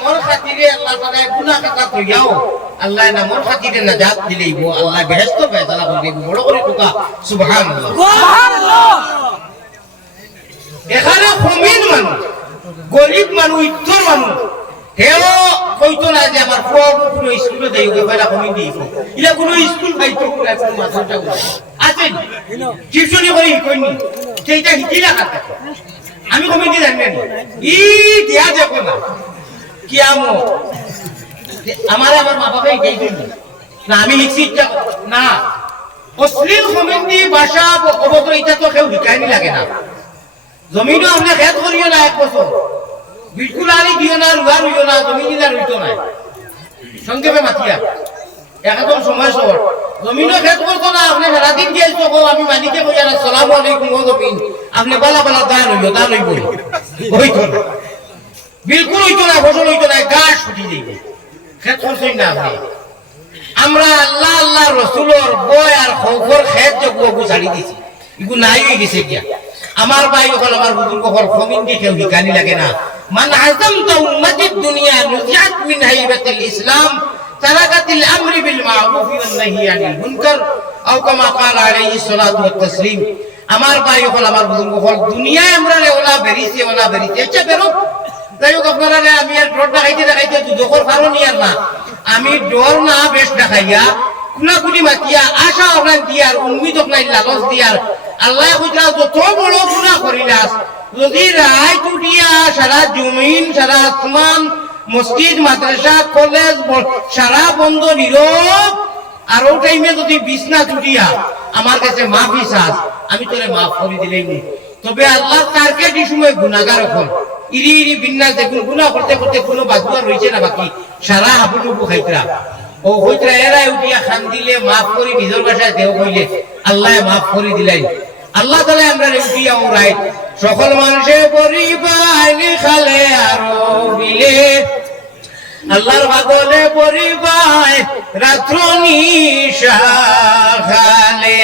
নামর খাতিরে আল্লাহ তাআলা গুনাহ কাটা কইয়াও আল্লাহ নামর খাতিরে নাজাত দিলেইবো আল্লাহ বেহেশত ফয়সালা করবে বড় করে টুকা সুবহানাল্লাহ সুবহানাল্লাহ এখানে খমিন মানুষ গরিব মানুষ ইত্তর মানুষ হেও কইতো না যে আমার কোনো স্কুলে দেই ওই পয়লা খমিন দিই ইলা কোনো স্কুল পাইতো না কোনো মাদ্রাসা আছে টিউশনি করি কইনি সেইটা হিকিলা কাটা আমি কমিটি জানেন ই দিয়া দেখো না কি আমো আমার মা বাবাই দেইছেন না আমি লিখছি না অশ্লীল কমিটি ভাষা অবতর এটা তো কেউ শিখাইনি লাগে না জমিনও আপনি খেত করিও না এক বছর বিলকুল আনি দিও না রুয়ার হইও না জমি দিনা রইতো না সংক্ষেপে মাতিয়া একদম সময় শহর জমিনও খেত করতো না আপনি সারাদিন গিয়েছো আমি মালিকে বলি আসসালামু আলাইকুম ও জমিন আপনি বালা বালা দান হইও দান হইব হইতো না বিলকুল হইতো না ফসল হইতো না গাছ ফুটি যাইবে খেত করছই না আপনি আমরা আল্লাহ আল্লাহ রসুলর বয় আর খৌফর খেত যোগ্য ছাড়ি দিছি এগুলো নাই হয়ে গেছে গিয়া আমার ভাই হল আমার বুজুর্গ হল খমিন দিয়ে কেউ গানি লাগে না মান আযমতা উম্মাতিদ দুনিয়া নুজিআত মিন হাইবাতিল ইসলাম তারাকাতিল আমরি বিল মা'রুফ ওয়ান নাহি আনিল মুনকার আও কামা ক্বালা আলাইহিস সালাতু ওয়াত তাসলিম আমার ভাই হল আমার বুজুর্গ হল দুনিয়ায় আমরা ওলা বেরিছে আচ্ছা বেরো তাই হোক আপনারা আমি আর ডর দেখাইতে দুদকর কারণ ইয়ার না আমি ডর না বেশ দেখাইয়া কুনাকুনি মাতিয়া আশা অগ্রাণ দিয়ার উম্মিদ অগ্রাণ লালচ দিয়ার আল্লাহ কইরা যত বড় গুনাহ করিলাস যদি রায় টুটিয়া সারা জমিন সারা আসমান মসজিদ মাদ্রাসা কলেজ সারা বন্ধ নীরব আর ও টাইমে যদি বিছনা টুটিয়া আমার কাছে মাফি চাস আমি তোরে মাফ করে দিলেই নি তবে আল্লাহ তারকে যে সময় গুনাহগার হল ইরি ইরি বিন্যাস দেখুন গুনাহ করতে করতে কোনো বাদুয়া রইছে না বাকি সারা হাবুডুবু খাইতরা ও হইতরা এরা উঠিয়া খান দিলে মাফ করি নিজের ভাষায় দেহ কইলে আল্লাহ মাফ করে দিলাই আল্লাহ তাআলা আমরা উঠিয়া ওরাই সকল মানুষের পরিবাইনি খালে আরো বিলে আল্লাহর পাগলে পরিবাই রাত্র নিশা খালে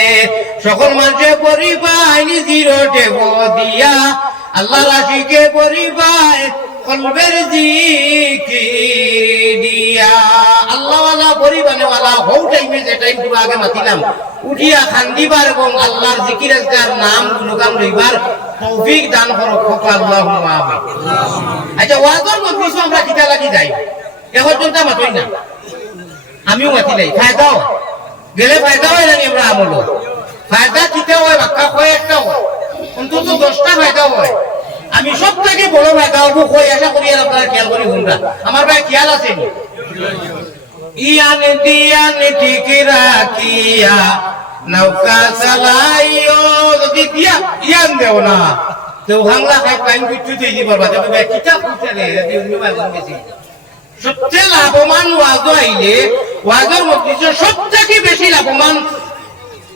সকল মানুষের পরিবাইনি জিরো টেব দিয়া আল্লাহ রাশিকে পরিবাই কলবের জিকির দিয়া আল্লাহ ওয়ালা পরিবানে ওয়ালা হও টাইমে যে টাইম পুরো আগে মাতিলাম উঠিয়া খান্দিবার এবং আল্লাহর জিকির আজকার নাম গুণগান লইবার তৌফিক দান করো খোকা আল্লাহুম্মা আমিন আচ্ছা ওয়াজর মধ্যে আমরা কিটা লাগি যাই এখন চলতে মাতই না আমিও মাতি নাই ফায়দা গেলে ফায়দা হয় না আমরা আমলো ফায়দা কিটা হয় বাক্কা হয় একটা হয় অন্তত 10টা ফায়দা হয় আমি সব থেকে বড় ফায়দা হবো কই আশা করি আর আপনারা খেয়াল করি শুনরা আমার ভাই খেয়াল আছে নি ইয়ান দিয়ান ঠিক রাখিয়া নৌকা চালাইও যদি দিয়া ইয়ান দেও না তো হাংলা খাই পাইন বিচ্ছু দিয়ে দিবার বাদে ভাই কিতাব পুছালে এদি অন্য বাজন বেশি সবচেয়ে লাভবান ওয়াজ আইলে ওয়াজের মধ্যে সবথেকে বেশি লাভবান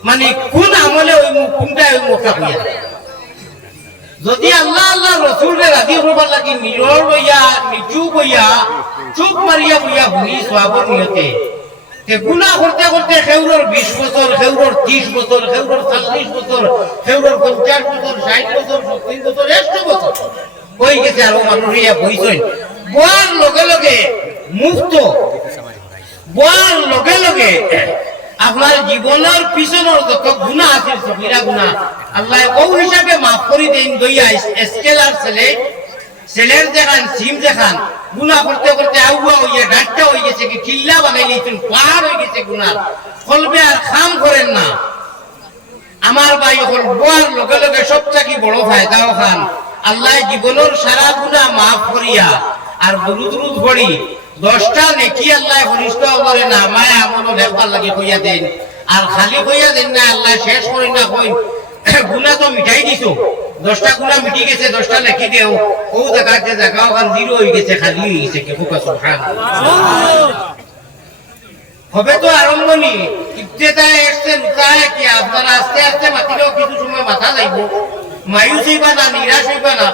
মানে কোন আমলে ওই কোনটা ওই মুখা হইয়া যদি আল্লাহ আল্লাহ রসুলরে রাজি হবার লাগি নিরল হইয়া নিচু হইয়া চুপ মারিয়া হইয়া ভুলি সওয়াবর নিয়তে তে গুনাহ করতে করতে খেউরর 20 বছর খেউরর 30 বছর খেউরর 40 বছর খেউরর 50 বছর 60 বছর 70 বছর 100 বছর কই গেছে আর মানুষ হইয়া বইছেন বল লগে লগে মুক্ত বল লগে লগে আপনার জীবনের পিছনের যত গুনাহ আছে সবিরা গুনাহ আল্লাহ ও হিসাবে মাফ করে দেন দইয়া স্কেলার ছেলের দেখান সিম দেখান গুনাহ করতে করতে আউয়া হইয়া ডাটটা হয়ে গেছে কি চিল্লা বানাই লিছেন পাহাড় হয়ে গেছে গুনাহ কলবে আর খাম করেন না আমার ভাই হল বল লগে লগে সবথেকে বড় ফায়দাও খান আল্লাহ জীবনের সারা গুনাহ মাফ করিয়া আর দুরুদ পড়ি 10টা নেকি আল্লাহ ফরিস্তা করে না মায়া আমল দেখবার লাগে কইয়া দেন আর খালি কইয়া দেন না আল্লাহ শেষ করি না কই গুনাহ তো মিটাই দিছো 10টা গুনাহ মিটি গেছে 10টা নেকি দেও ও জায়গাতে জায়গা ওখান জিরো হয়ে গেছে খালি হয়ে গেছে কে ফুকা সুবহানাল্লাহ হবে তো আরম্ভনি ইবতেদায়ে এসে রুতায় কি আপনারা আস্তে আস্তে মাতিলেও কিছু সময় মাথা যাইব মায়ুস হইবা না নিরাশ হইবা না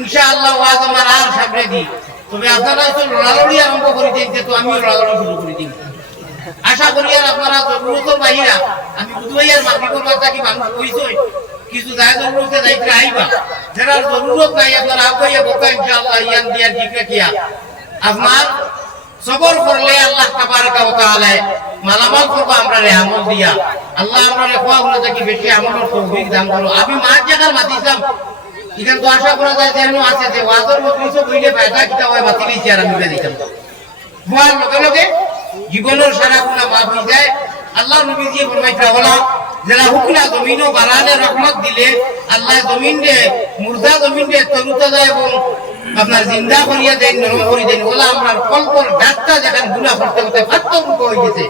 ইনশাআল্লাহ ওয়াজ আমার আর সামনে দি তবে আপনারা তো লড়ালড়ি আরম্ভ করে দিয়েছে তো আমিও লড়ালড়ি শুরু করে দিই আশা করি আর আপনারা জরুরতের বাহিরা আমি বুধবাইয়ার মাগরিবের বাদ কি মানুষ কইছই কিছু যায় জরুরতে যাইতে আইবা যারা জরুরত নাই আপনারা আগাইয়া বকা ইনশাআল্লাহ ইয়ান দিয়া ঠিক রাখিয়া আপনার সবর করলে আল্লাহ তাবারকা ওয়া তাআলা মালামাল করব আমরা রে আমল দিয়া আল্লাহ আমরা রে খোয়া গুলো থেকে বেশি আমলের তৌফিক দান করো আমি মাঝ জায়গার মাতিলাম এখান তো আশা করা যায় যে এমন আছে যে ওয়াজর মজলিসও কইলে ফায়দা কিটা হয় বাতিলি চেয়ার আমি দিতাম হওয়ার লগে লগে জীবনের সারা গুনাহ মাফ হয়ে যায় আল্লাহ নবীজি ফরমাইতা হলো যারা হুকনা জমিনও বাড়ালে রহমত দিলে আল্লাহ জমিনে মুর্দা জমিনে তরুতাজা এবং আপনার জিন্দা করিয়া দেন নরম করে দেন ওলা আমরা কল্পর ডাক্তার যেখানে গুনাহ করতে করতে ফাত্তমুখ হয়ে গেছে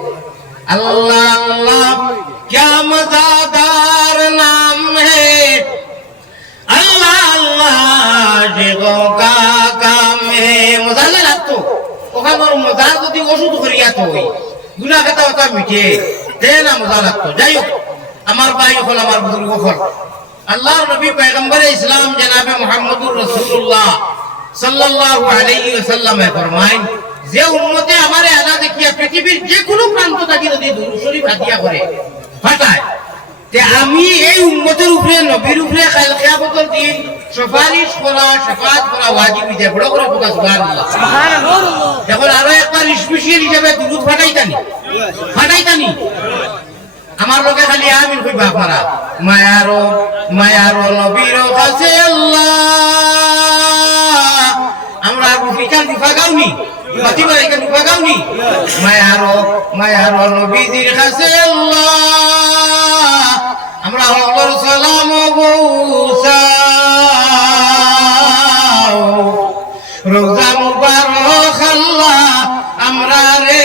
আল্লাহ আল্লাহ क्या मज़ेदार नाम है अल्लाह अल्लाह जिगो का काम है मजा লাগতো ওখানে মজা যদি ওষুধ করিয়া তো হই গুনাহ খেতা ওটা মিটে দেন মজা লাগতো যাই হোক আমার ভাই হল আমার বুজুর্গ হল আল্লাহর নবী পয়গম্বর ইসলাম জনাবে মুহাম্মদুর রাসূলুল্লাহ সাল্লাল্লাহু আলাইহি ওয়াসাল্লাম ফরমায়েন যে উম্মতে আমারে আলা দেখিয়া পৃথিবীর যে কোনো প্রান্ত থেকে যদি দুরূদ শরীফ হাদিয়া করে ফাটায় তে আমি এই উম্মতের উপরে নবীর উপরে কাল কিয়ামতের দিন সুপারিশ করা শাফাআত করা ওয়াজিব হয়ে যায় বড় করে কথা সুবহানাল্লাহ এখন আরো একবার স্পেশাল হিসেবে দুরূদ ফাটাইতানি আমার লোকে খালি আমিন কইবা আপনারা মায়ারো নবীর কাছে আল্লাহ আমরা রুফিকান রুফা গাউনি বাতিবা এখানে রুফা গাউনি মায়ারো নবীর কাছে আল্লাহ আমরা হলর সালাম বউসাও রোজা মুবারক আল্লাহ আমরা রে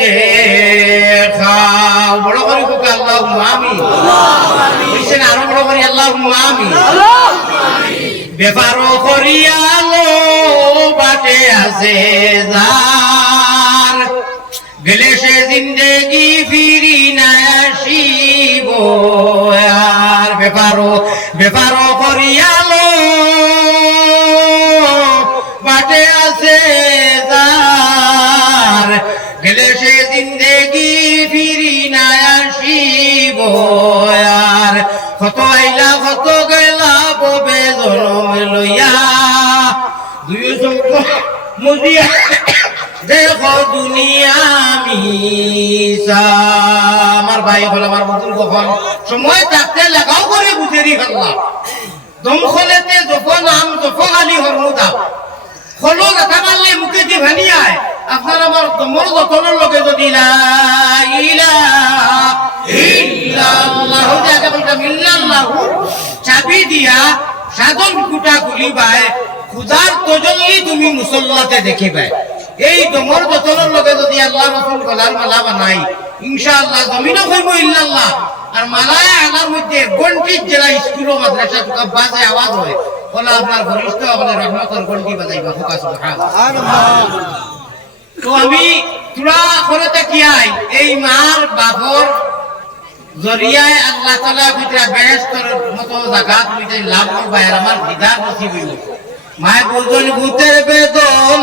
দেখাও বড় করে কোক আল্লাহুম্মা আমিন বলছেন আরো বড় করে আল্লাহুম্মা আমিন বেপারো করিয়ালো বাটে আছে যার গেলে সে জিন্দেগি ফিরি না আসিব আর বেপারো করিয়ালো বাটে আছে যার গেলে সে জিন্দেগি ফিরি না আসিব আর কত আইলা কত গেলা ববে জনম লইয়া দুই চোখ মুদিয়া দেখো দুনিয়া মিশা আমার ভাই হল আমার বুজুর্গ হল সময় থাকতে লাগাও করে বুঝেরি ফেললাম দমখলেতে যখন যখন আলী হরমুদা হলো কথা মারলে মুখে দি ভানিয়ায় আপনার আমার দমর যতনের লগে যদি লা ইলাহা ইল্লাল্লাহ জায়গা বলটা মিল্লাল্লাহু চাবি দিয়া সাধন কুটা খুলিবায় খুদার তজল্লি তুমি মুসল্লাতে দেখিবে এই দমর যতনের লগে যদি আল্লাহ রাসূল গলার মালা বানাই ইনশাআল্লাহ জমিনও হইব ইল্লাল্লাহ আর মালায় আনার মধ্যে গন্টির জেলা স্কুল ও মাদ্রাসা টুকা বাজে আওয়াজ হয় বলা আপনার ঘনিষ্ঠ আমাদের রহমতের গন্টি বাজাইবা ফুকা সুবহানাল্লাহ তো আমি তুরা করতে কি আই এই মার বাপর জরিয়ায় আল্লাহ তাআলা বিটা বেহেশতের মতো জায়গা তুমি লাভ করবা আর আমার দিদার নসিব হইল মায় বলছেন ভূতের বেদন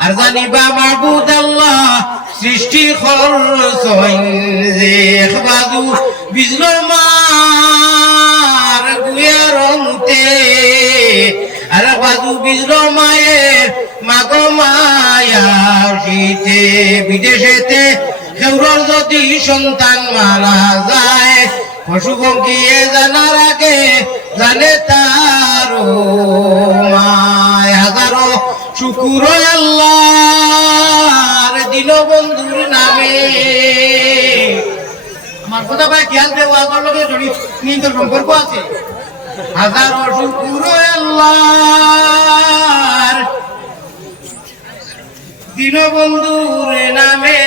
আর জানিবা মাবুদ আল্লাহ সৃষ্টি খরচ যে বাজু বিজলো মার গুয়ের মুতে আর বাজু বিজলো মায়ের মাগো মায়া শীতে বিদেশেতে কেউর যদি সন্তান মারা যায় পশু পঙ্খিয়ে জানার আগে জানে তার মায় হাজারো শুকুর আল্লাহর দিল বন্ধুর নামে আমার কথা ভাই খেয়াল দেবো আমার লোকে জড়িত সম্পর্ক আছে হাজারো শুকুর আল্লাহর দিল বন্ধুর নামে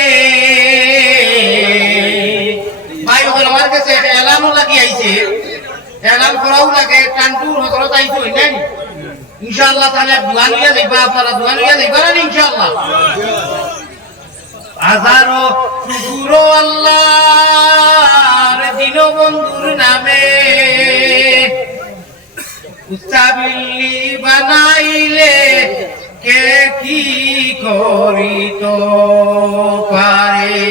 ভাই ওখানে আমার কাছে এলানও লাগি আইছে এলান করাও লাগে টানটুর হজরত আইছে নাই ইনশাআল্লাহ তাহলে দুয়ানিয়া যাইবা আপনারা দুয়ানিয়া যাইবা না ইনশাআল্লাহ হাজারো শুকুর আল্লাহর দিল বন্ধুর নামে উস্তাবিল্লি বানাইলে কে কি করিত পারে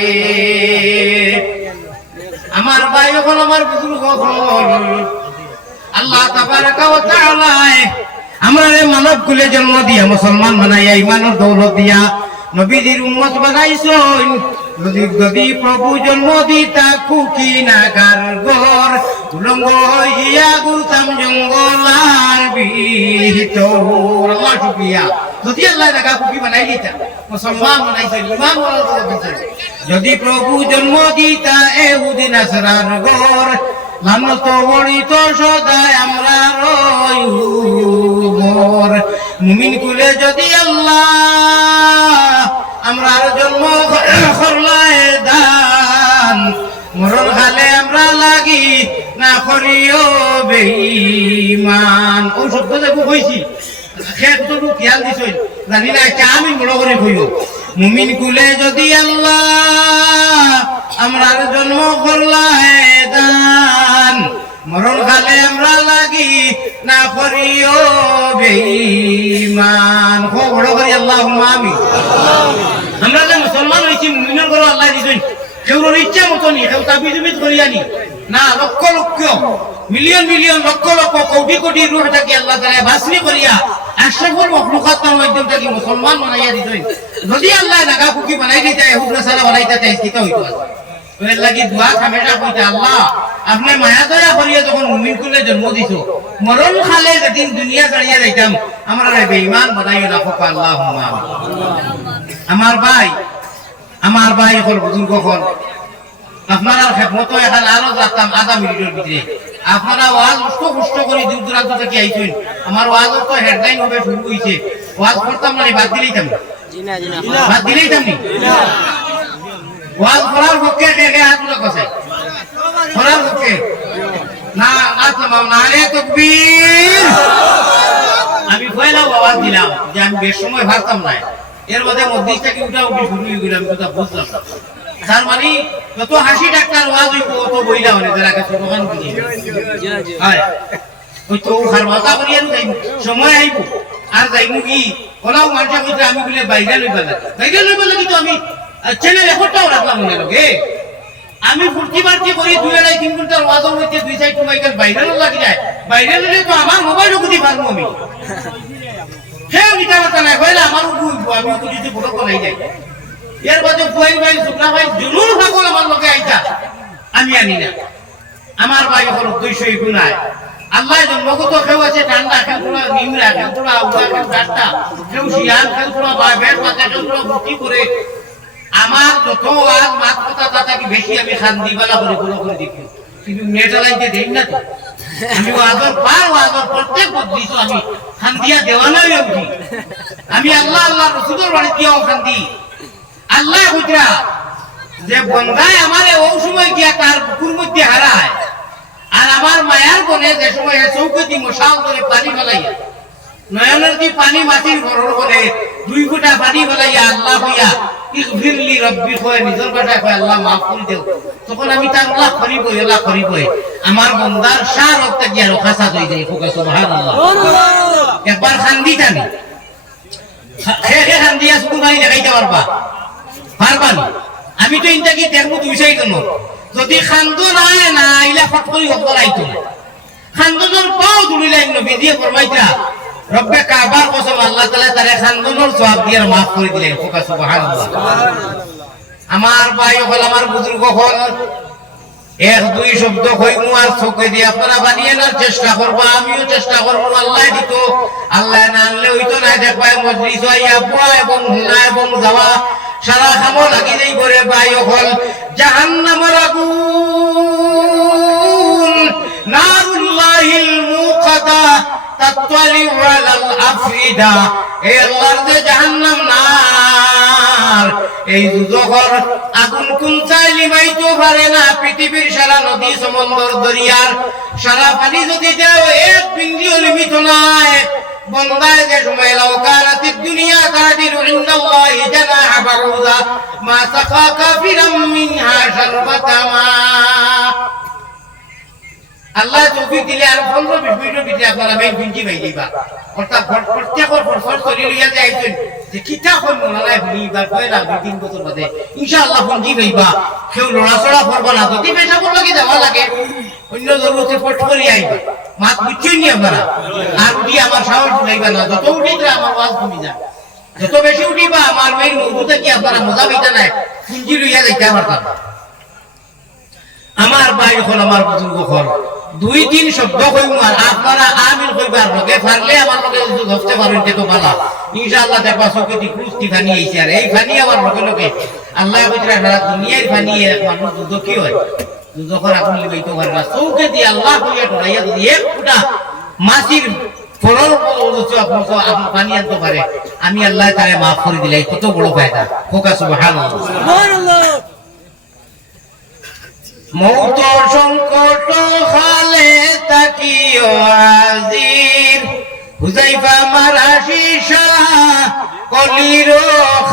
আমার ভাই হল আমার বুজুর্গ হল আল্লাহ তাবারাকা ওয়া তাআলা আমরা মানব কুলে জন্ম দিয়া মুসলমান বানাইয়া ইমানের দৌলত দিয়া নবীজির উম্মত বানাইছই যদি প্রভু জন্ম দিতা খুকি নাগার ঘর উলঙ্গ হইয়া গুতাম জঙ্গলার ভিতর আল্লাহ শুকরিয়া যদি আল্লাহ নাগা খুকি বানাই দিতা মুসলমান বানাইছে ইমান ওয়ালা দিছে যদি প্রভু জন্ম দিতা এহুদি নাসরার ঘর লানত বড়িত সদায় আমরা রইবর মুমিন কুলে যদি আল্লাহ আমরার জন্ম করলায় দান মরণ খালে আমরা লাগি না করিও বেঈমান ও শব্দ দেখো কইছি খেত তো খেয়াল দিছই জানি না একটা আমি বড় করে কইও মুমিন কুলে যদি আল্লাহ আমরার জন্ম করলায় দান মরণ খালে আমরা লাগি না করিও বেঈমান খুব বড় করি আল্লাহুম্মা আমিন আমরা যে মুসলমান হইছি মুমিনের ঘর আল্লাহ দিছেন কেউর ইচ্ছা মতো নি কেউ তাবিজুমিত করিয়ানি না লক্ষ লক্ষ মিলিয়ন মিলিয়ন লক্ষ লক্ষ কোটি কোটি রূহ থাকি আল্লাহ তাআলা বাসনি করিয়া আশরাফুল মাখলুকাতের মাধ্যম থেকে মুসলমান বানাইয়া দিছেন যদি আল্লাহ নাগা কুকি বানাই দিতে হুজরা সালা বানাইতে চাইছিত হইতো এর লাগি দোয়া হামেশা কইতে আল্লাহ আপনি মায়া দয়া করিয়া যখন মুমিন কুলে জন্ম দিছো মরণ খালে যেদিন দুনিয়া ছাড়িয়া যাইতাম আমরা বেঈমান বানাইয়া রাখো আল্লাহুম্মা আমার ভাই হল বুজুর্গ হল আপনারা খেদমত এখন আরো রাখতাম আধা মিনিটের ভিতরে আপনারা ওয়াজ কষ্ট করে দূর দূরান্ত থেকে আইছেন আমার ওয়াজের তো হেডলাইন হবে শুরু হইছে ওয়াজ করতাম না বাদ দিলেই থামি বাদ দিলেই থামি ওয়াজ করার পক্ষে কে হাত তুলে কসাই করার পক্ষে না আসলাম নারে তাকবীর আমি কইলাম আওয়াজ দিলাম যে আমি বেশ সময় ভাবতাম না এর মধ্যে মধ্যস্থকে উঠা উঠি শুরু হয়ে গেলাম কথা বুঝলাম তার মানে যত হাসি ডাক্তার ওয়াজ হইব তত বইলা হলে যারা কাছে দোকান দিয়ে হ্যাঁ ওই তো খারমাতা করিয়া যাই সময় আইব আর যাইমু কি কোলাও মানুষ কইতে আমি বলে বাইরে লইবা লাগি তো আমি চ্যানেল রেকর্ডটাও রাখলাম মনে লগে আমি ফুর্তি বাড়তি করি 2.5-3 ঘন্টার ওয়াজের মধ্যে 2-4 মাইকেল বাইরেও লাগি যায় বাইরে লইলে তো আমার মোবাইলও গুদি পারবো আমি কেউ নিতে পারতা না কইলে আমার আমি যদি বড় করাই যাই এর বাদে ফুয়াই ভাই শুকনা ভাই জরুর পাগল আমার লগে আইতা আমি আনি না আমার ভাই হল 200 গুণায় আল্লাহ জন্মগত কেউ আছে ঠান্ডা কেউ তোরা নিমরা কেউ তোরা আউলা কেউ ডাক্তা কেউ শিয়াল কেউ তোরা বাইবের পাতা কেউ তোরা মুক্তি করে আমার যত আজ মাত কথা তাতা কি বেশি আমি শান্তিবালা করে গুলো করে দেখি কিন্তু নেটালাইতে দেই না তো আমি ওয়াজর প্রত্যেক বুদ্ধিছো আমি শান্তিয়া দেওয়ানাই অবধি আমি আল্লাহ রসুলের বাড়ি দিয়েও শান্তি আল্লাহ বুঝরা যে বন্ধায় আমারে ওই সময় গিয়া তার বুকুর মধ্যে হারায় আর আমার মায়ার বনে যে সময় চৌকতি মশাল করে পানি ফেলাইয়া নয়নের দি পানি মাটির ঘরের বলে 2 ফুটা পানি ফেলাইয়া আল্লাহ হইয়া ইগফিরলি রব্বি কয় নিজের ভাষায় কয় আল্লাহ মাফ করে দেও তখন আমি তার আল্লাহ করিবই আমার বন্দার সার রক্ত গিয়া রখাসা হয়ে যায় সুবহানাল্লাহ একবার খান্দি টানি খান্দিয়া সুকুমারি দেখাইতে পারবানি আমি তো ইনটাকে দেখবো 200 জন যদি খান্দো না আইলা ফট করি হতো আইতো না খান্দোর পাও দুলিলাইন নবীজি ফরমাইতা রব্বে কাবার কসম আল্লাহ তাআলা তারে খান্দোর সওয়াব দিয়ে maaf করে দিলেন সুবহানাল্লাহ আমার ভাই হল আমার বুজুর্গ হল 1-2 শব্দ কইমু আর চোখে দিয়ে আপনারা বানিয়ে নেওয়ার চেষ্টা করবো আমিও চেষ্টা করবো আল্লাহ দিত আল্লাহ না আনলে হইতো না দেখবাই মজলিস হইয়া বুয়া এবং হুনা এবং যাওয়া সারা খামো লাগি যাই করে ভাই হল জাহান্নামের আগুন নারুল্লাহিল মুকাদা তাতওয়ালিউ আলাল আফিদা এই আল্লাহর যে জাহান্নাম নার এই দুজখর আগুন কোন চাইলি বাইতো পারে না পৃথিবীর সারা নদী সমুদ্র দরিয়ার সারা পানি যদি দাও এক বিন্দু লিমিত নাই বন্দায় যে সময় লাউকানাতিদ দুনিয়া কাদিরু ইনদাল্লাহি জানাহা বাউদা মা সাকা কাফিরাম মিনহা শারবাতামা আল্লাহ তৌফিক দিলে আর 15-20 মিনিটের ভিতরে আপনারা মেইন গুঞ্জি পাই দিবা অর্থাৎ প্রত্যেকের ফসল চলি লইয়া যে আইছেন যে কিতা কোন মনালায় ভুলিবা কয়লা 2-3 বছর বাদে ইনশাআল্লাহ গুঞ্জি পাইবা কেউ লড়াচড়া করবা না যদি পেশা করলে কি যাওয়া লাগে অন্য জরুরতে ফট করে আইবা মাত বুঝছেন নি আপনারা আর উঠি আমার সাহস লাইবা না যত উঠিতে আমার ওয়াজ কমে যায় যত বেশি উঠিবা আমার মেইন মজুতে কি আপনারা মজা পাইতা নাই পুঁজি লইয়া যাইতে পারতাম আমার ভাই হল আমার বুজুর্গ হল দুই তিন শব্দ কইম আর আপনারা আমিন কইবার লগে পারলে আমার লগে ধরতে পারেন তো ভালো ইনশাআল্লাহ দেখবা চোখে দি কুস্তি ফানি আইছে আর এই ফানি আমার লগে লগে আল্লাহ কইরা সারা দুনিয়ার ফানি মানুষ যুদ্ধ কি হয় যখন আপনি লিবাইতে পারবা চোখে দি আল্লাহ কইয়া ঢাইয়া দি এক ফুটা মাছির ফলর আপনি পানি আনতে পারে আমি আল্লাহ তারে মাফ করে দিলাই কত বড় ফায়দা খোকা সুবহানাল্লাহ সুবহানাল্লাহ মৌত সংকট খালে তাকিও আজির হুজাইফা মারা শিশা কলির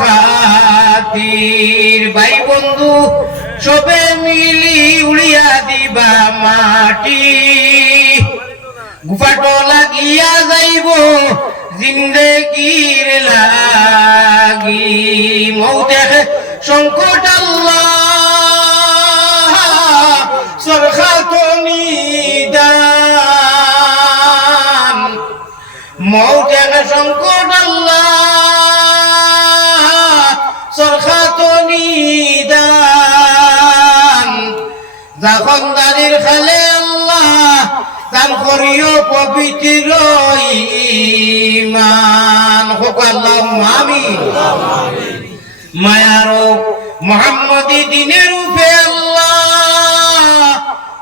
খাতির ভাই বন্ধু সবে মিলি উড়িয়া দিবা মাটি গুফাটো লাগিয়া যাইব জিন্দেগির লাগি মৌতে সংকট আল্লাহ সরখাতো নিদান মৌতে সংকট আল্লাহ সরখাতো নিদান যখন দাঁড়ির খালে আল্লাহ দান করিও পবিত্র ঈমান হোক আল্লাহুম্মা আমিন মায়ারো মুহাম্মদি দিনের রূপে আল্লাহ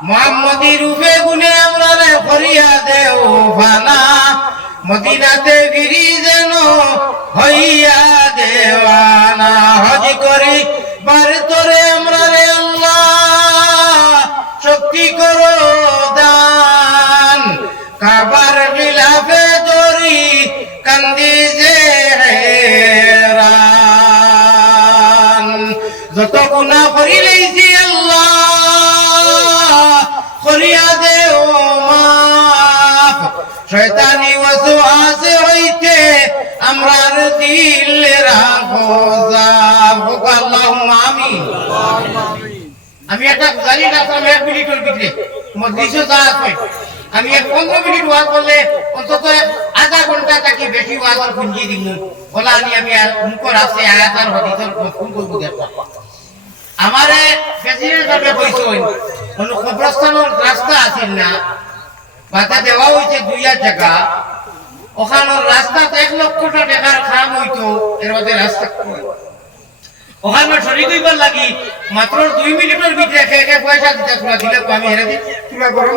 মুহাম্মদি রূপে গুনে আমরা করিয়া দেও ফানা মদিনাতে ফিরি যেন হইয়া দেওয়ানা হজ করি বারে তোরে আমরা রে আল্লাহ শক্তি করো দান কাবার খিলাফে দরি কান্দি যে হেরান যত গুনাহ করি লইছি আল্লাহ করিয়া দেও মাফ শয়তানি ওয়াসওয়াসে হইতে আমরার দিল রাখো জাব আল্লাহুম্মা আমিন আমি একটা গুজারিশ আসলাম 1 মিনিটের ভিতরে মজলিসে যা আছে আমি 15 মিনিট ওয়াজ করলে অন্তত আধা ঘন্টা থাকি বেশি ওয়াজ আর পুঞ্জি দিব বলা আমি মুখর আছে আয়াত আর হাদিসের ফোন করব দেখবা আমারে প্রেসিডেন্ট সাহেব কইছেন কোন কবরস্থানের রাস্তা আছে না বাতা দেওয়া হইছে 2000 টাকা ওখানের রাস্তা 1 লক্ষ টাকার খাম হইতো এর মধ্যে রাস্তা ওখানে শরীর হইবার লাগি মাত্র 2 মিনিটের ভিতরে পয়সা দিতে দিলে আমি হেরে দিই গরম